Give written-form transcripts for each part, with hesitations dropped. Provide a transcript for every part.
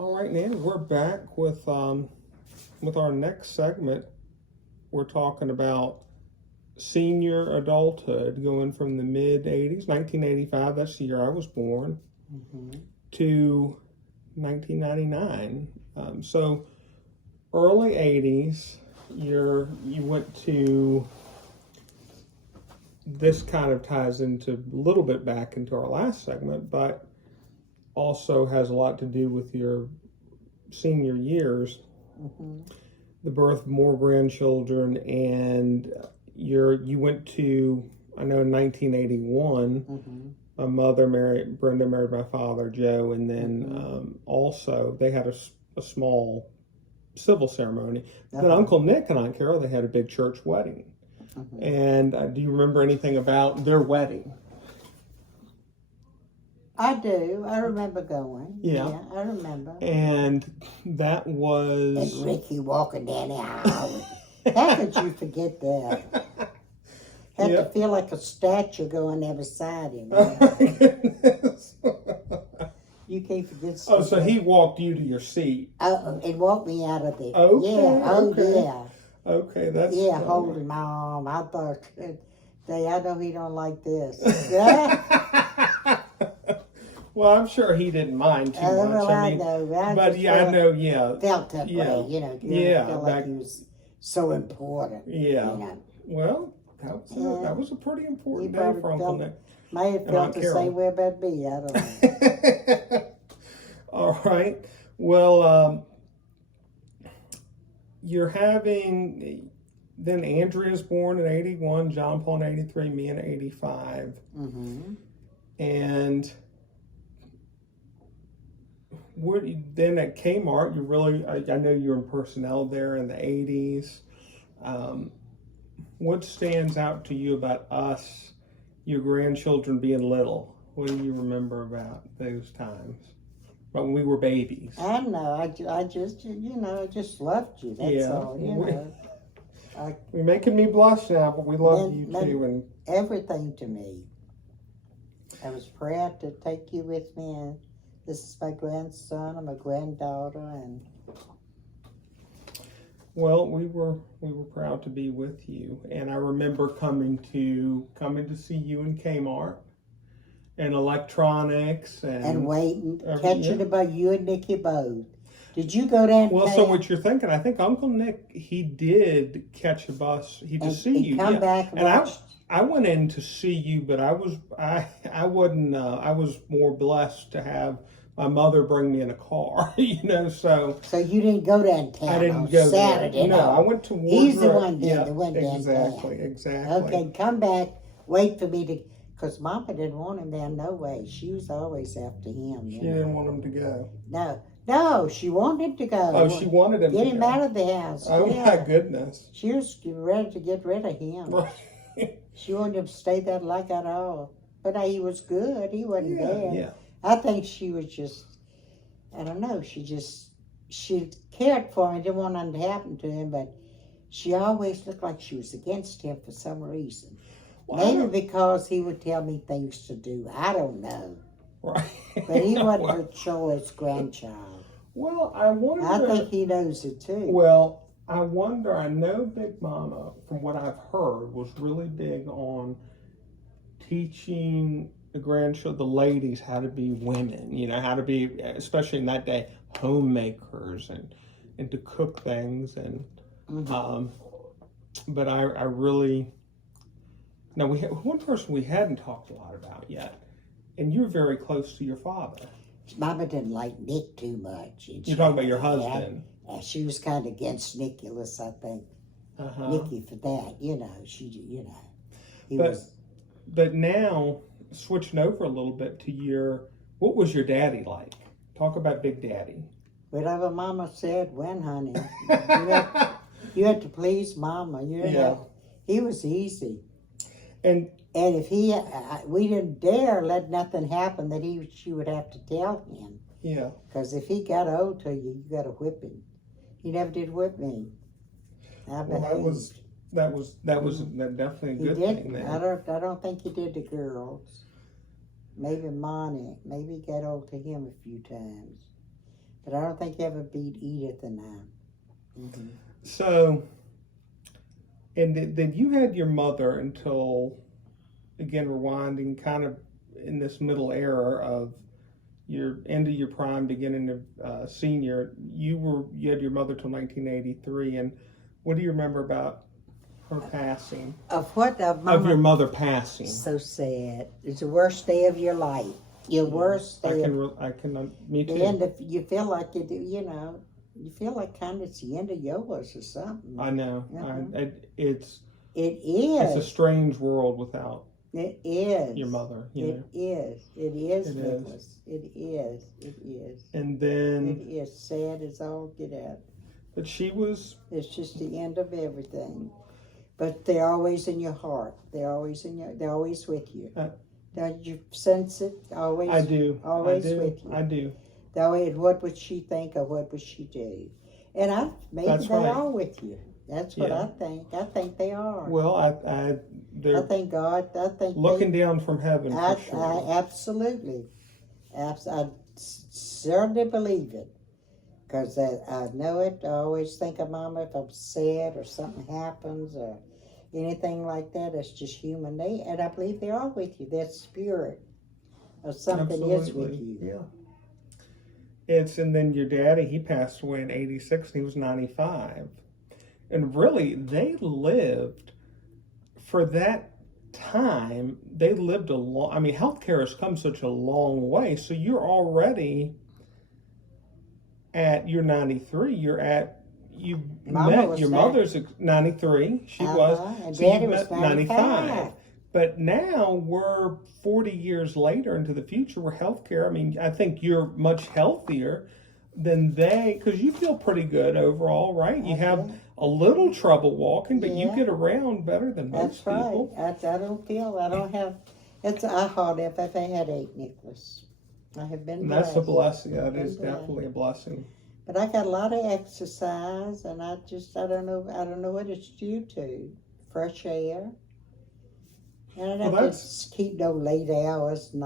All right, Nannie, we're back with our next segment. We're talking about senior adulthood, going from the mid 80s, 1985, that's the year I was born, to 1999. So early 80s, you went to, this kind of ties into a little bit back into our last segment, but also has a lot to do with your senior years, the birth of more grandchildren, and you went to, I know in 1981, my mother Brenda married my father, Joe, and then also they had a small civil ceremony. Then Uncle Nick and Aunt Carol, they had a big church wedding. And do you remember anything about their wedding? I do. I remember going. Yeah, I remember. And that was... And Ricky walking down the aisle. How could you forget that? Had to feel like a statue going there beside him. Oh, my goodness. You can't forget stuff. Oh, so he walked you to your seat. And walked me out of there. Okay. Yeah, okay. yeah. Okay, that's... Yeah, holding my arm. I thought, I know he don't like this. Well, I'm sure he didn't mind too much. Well, I know. But I know, felt that way, felt like he was so important. Yeah. Well, that was a pretty important day for Uncle Nick. May have felt the same way about me. I don't know. All right. Well, you're having, then Andrea's born in 81, John Paul in 83, me in 85. And then at K-Mart, you really, I know you're in personnel there in the 80s. What stands out to you about us, your grandchildren being little? What do you remember about those times? But when we were babies. I know. I just loved you. That's all. You're making me blush now, but we love you too. And everything to me. I was proud to take you with me. And this is my grandson and my granddaughter. And well, we were proud to be with you. And I remember coming to see you in K-Mart. And electronics and waiting, catching about you and Nicky both. Did you go down? Well, so what you're thinking? I think Uncle Nick, he did catch a bus. He to see you. Come back and I went in to see you, but I wasn't. I was more blessed to have my mother bring me in a car. So. So you didn't go downtown. I didn't go Saturday. No, I went to. He's the one that went downtown. Exactly. Okay, come back. Wait for me to. Because Mama didn't want him there, no way. She was always after him. She didn't want him to go. No, she wanted him to go. Oh, she wanted him to go. Get him out of the house. Oh, my goodness. She was ready to get rid of him. She wanted him to stay there like that all. But he was good. He wasn't bad. Yeah. I think she was just, I don't know, she cared for him, didn't want nothing to happen to him, but she always looked like she was against him for some reason. Maybe because he would tell me things to do. I don't know. Right. But he wasn't her choice grandchild. Well, I wonder. I think he knows it too. Well, I wonder. I know Big Mama, from what I've heard, was really big on teaching the grandchildren, the ladies, how to be women. How to be, especially in that day, homemakers and to cook things. And but I really. Now, we have one person we hadn't talked a lot about yet, and you're very close to your father. Mama didn't like Nick too much. You're talking about your husband. She was kind of against Nicholas, I think. Nicky for that, But now, switching over a little bit to what was your daddy like? Talk about Big Daddy. Whatever Mama said, when, honey. You had to please Mama. He was easy. And if we didn't dare let nothing happen that she would have to tell him. Yeah. Because if he got old to you, you got to whip him. He never did whip me. That was definitely a good thing. Then. I don't think he did the girls. Maybe Monty. Maybe he got old to him a few times. But I don't think he ever beat Edith and I. So, and then you had your mother until, again, rewinding kind of in this middle era of your end of your prime, beginning of senior. You had your mother till 1983, and what do you remember about her passing? Of what? Of your mother passing. So sad. It's the worst day of your life. Your worst day. Me too. The end of, you feel like you feel like kind of it's the end of yours or something. I know. It is. It's a strange world without. It is. Your mother. It is, Nicholas. It is. And then. It is sad as all get out. But she was. It's just the end of everything. But they're always in your heart. They're always with you. Don't you sense it? Always. I do. Always with you. I do. What would she think or what would she do? And maybe they are with you. That's what I think. I think they are. Well, I thank God. I think looking down from heaven. For sure. Absolutely. I certainly believe it. Because I know it. I always think of Mama if I'm sad or something happens or anything like that. It's just human nature. And I believe they are with you. That spirit of something is with you. Yeah. And then your daddy, he passed away in 86 and he was 95. And really, they lived, for that time, they lived a long, healthcare has come such a long way. So you're already you're 93, you met your mother's 93, she was, and so Daddy you was met 95. But now we're 40 years later into the future where healthcare, I think you're much healthier than they, because you feel pretty good overall, right? You have a little trouble walking, but you get around better than most people. That's right. I don't have, I hardly have ever had headache, Nicholas. I have been blessed. That's a blessing. That is definitely a blessing. But I got a lot of exercise, and I don't know what it's due to. Fresh air. And I don't have to keep no late hours or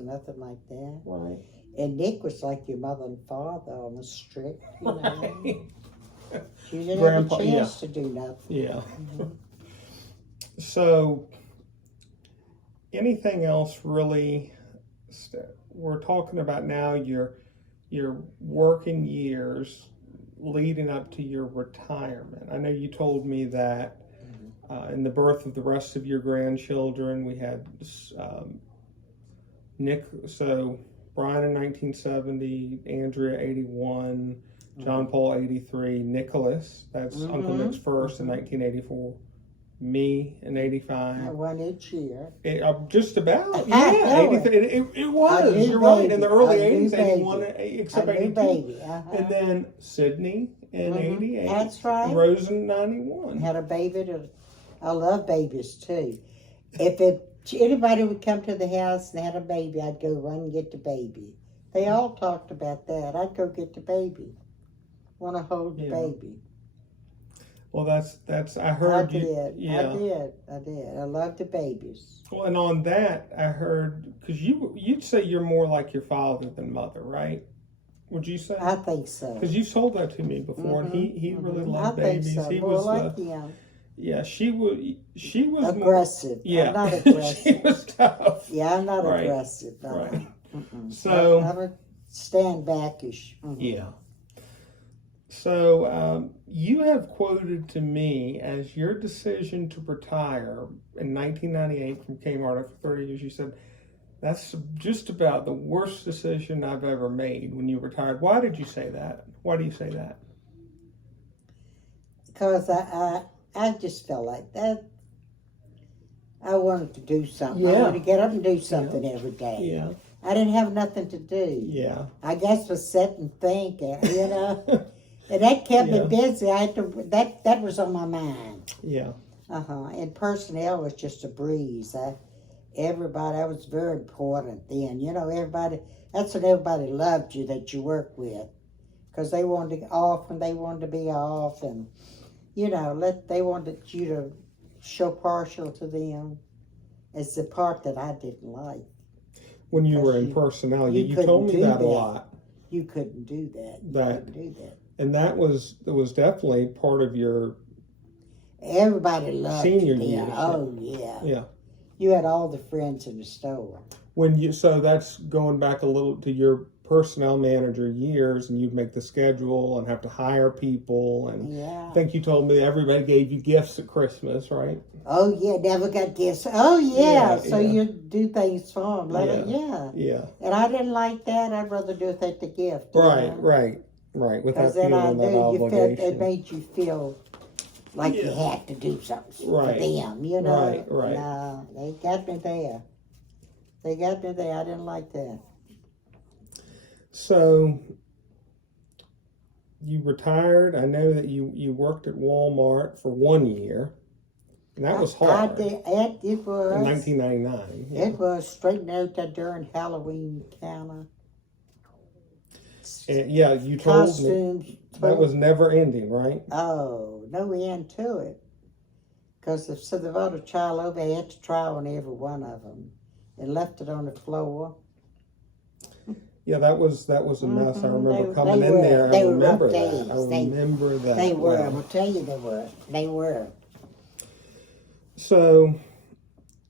nothing like that. Right. And Nick was like your mother and father, almost strict, you know. She didn't have a chance to do nothing. Yeah. So, anything else really? We're talking about now your working years leading up to your retirement. I know you told me that in the birth of the rest of your grandchildren, we had Nick. So Brian in 1970, Andrea 81, John Paul 83, Nicholas. That's Uncle Nick's first in 1984. Me in 85. One each year. Just about. Yeah. 83. It was. You're right. In the early 80s, 81, except 82. And then Sydney in 88. That's right. And Rose in 91. Had a baby. I love babies too. If anybody would come to the house and had a baby, I'd go run and get the baby. They all talked about that. I'd go get the baby. Want to hold the baby. Well, that's. I heard I did. Yeah. I did. I love the babies. Well, and on that, I heard, because you'd say you're more like your father than mother, right? Would you say? I think so. Because you've told that to me before, and he really loved babies. I think so. He more was like him. Yeah, she was aggressive. Yeah, I'm not aggressive. She was tough. Yeah, I'm not aggressive. No. Right. So I'm a stand backish. Yeah. So you have quoted to me as your decision to retire in 1998 from K-Mart after 30 years. You said that's just about the worst decision I've ever made when you retired. Why did you say that? Why do you say that? Because I just felt like that. I wanted to do something. Yeah. I wanted to get up and do something every day. Yeah. I didn't have nothing to do. Yeah. I guess was sit and think, you know. And that kept me busy. I had to. That was on my mind. Yeah. And personnel was just a breeze. Everybody, that was very important then. You know, everybody. That's when everybody loved you that you worked with, because they wanted to off and they wanted to be off, and you know, they wanted you to show partial to them. It's the part that I didn't like. When you were in personnel, you told me that a lot. You couldn't do that. Couldn't do that. And that was definitely part of your everybody loved senior you. year. Oh yeah. Yeah. You had all the friends in the store. So that's going back a little to your personnel manager years, and you'd make the schedule and have to hire people, and yeah. I think you told me everybody gave you gifts at Christmas, right? Oh yeah, never got gifts. Oh yeah, so you do things for them. Yeah. And I didn't like that. I'd rather do it at the gift. Right. Without feeling that obligation. It made you feel like you had to do something for them, you know. Right. No, they got me there. I didn't like that. So you retired. I know that you worked at Walmart for 1 year. And that was hard. It was. In 1999. Yeah. It was straightened out that during Halloween counter. And you told me that was never ending, right? Oh, no end to it. Because if they brought a child over, they had to try on every one of them. And left it on the floor. Yeah, that was a mess. I remember coming in there. I remember that. They were. I will tell you they were. So,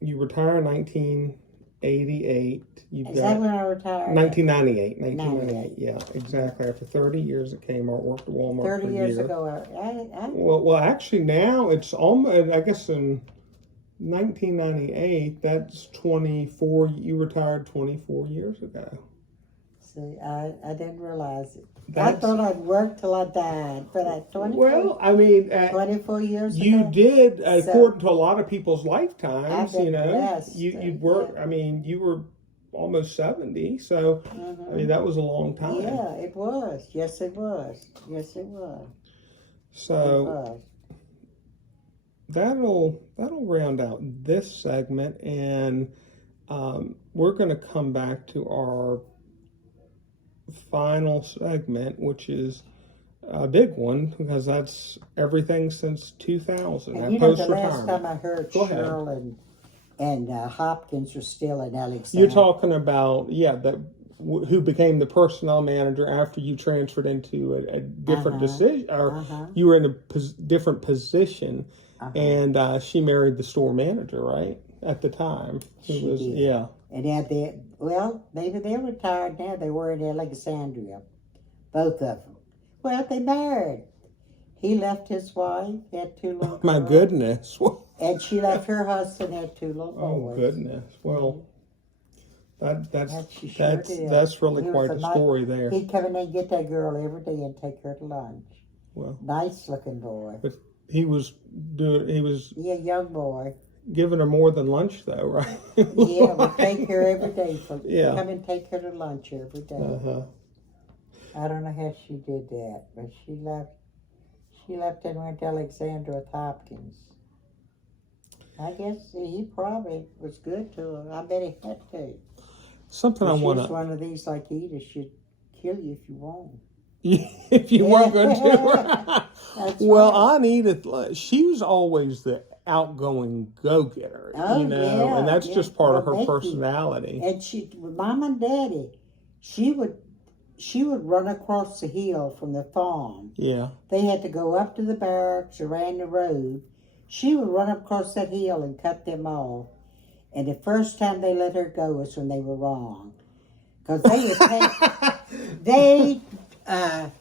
you retire in 1988. That when I retired? 1998. Yeah, exactly. After 30 years at K-Mart, worked at Walmart 30 for a years year. ago. Well, actually now it's almost, I guess in 1998, that's 24, you retired 24 years ago. See, I didn't realize it. I thought I'd work till I died, but at 24, 24 years you ago. did, according to a lot of people's lifetimes, blessed. you'd work, you were almost 70, so, that was a long time. Yeah, it was. Yes, it was. So, that'll round out this segment, and we're going to come back to our final segment, which is a big one because that's everything since 2000. And you know, the last time I heard Cheryl and Hopkins are still in Alexandria. You're talking about who became the personnel manager after you transferred into a different decision, or you were in a different position, and she married the store manager, right, at the time. She did. And maybe they're retired now. They were in Alexandria, both of them. Well, they married. He left his wife, had 2 little girls. My goodness. And she left her husband, had 2 little boys. Oh, goodness. Well, that's really quite a story there. He'd come in and get that girl every day and take her to lunch. Well, nice looking boy. But he was young boy. Giving her more than lunch, though, right? Yeah, we take her every day. Come and take her to lunch every day. I don't know how she did that, but she left and went to Alexandria with Hopkins. I guess he probably was good to her. I bet he had to. Something I want to. She's one of these like Edith. She'd kill you if you won't. If you weren't going to. Well, right. Aunt Edith, she was always the outgoing go-getter, and that's just part of her personality. And Mom and Daddy, she would run across the hill from the farm. Yeah. They had to go up to the barracks around the road. She would run across that hill and cut them off. And the first time they let her go was when they were wrong. Because Ann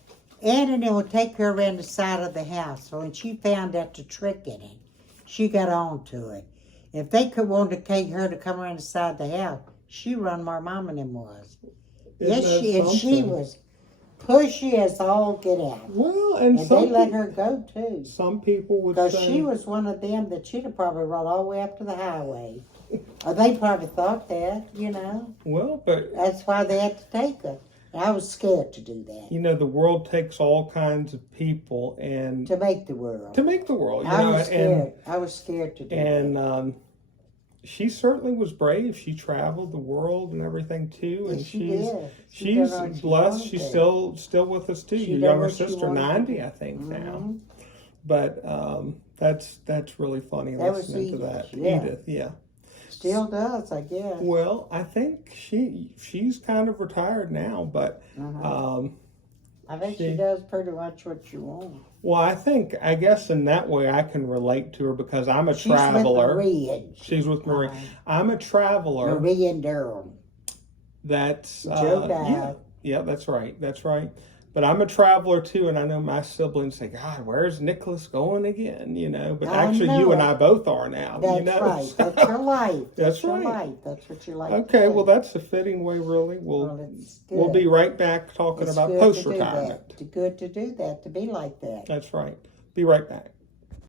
and they would take her around the side of the house. So when she found out the trick in it, she got on to it. If they want to take her to come around the side of the house, she run more Mom and them was. She was pushy as all get out. Well, and they let her go too. Some people would say, because she was one of them that she'd have probably run all the way up to the highway. Or they probably thought that, Well, but that's why they had to take her. I was scared to do that. The world takes all kinds of people and to make the world. I was scared. I was scared to do that. And she certainly was brave. She traveled the world and everything too. And she's blessed. She's still with us too. Your younger sister, 90, I think now. But that's really funny listening to that. Edith, yeah. Still does, I guess. Well, I think she's kind of retired now, but I think she does pretty much what you want. Well, I guess in that way I can relate to her because I'm a She's traveler. with Marie. She's with Marie. I'm a traveler. Marie and Daryl. That's Joe died. Yeah, that's right. That's right. But I'm a traveler too, and I know my siblings say, "God, where's Nicholas going again?" You know, but actually, you and I both are now. That's you know? right. That's your life. That's your right. life. That's what you like. Okay, well, that's a fitting way, really. We'll be right back talking about post-retirement. It's good to do that, to be like that. That's right. Be right back.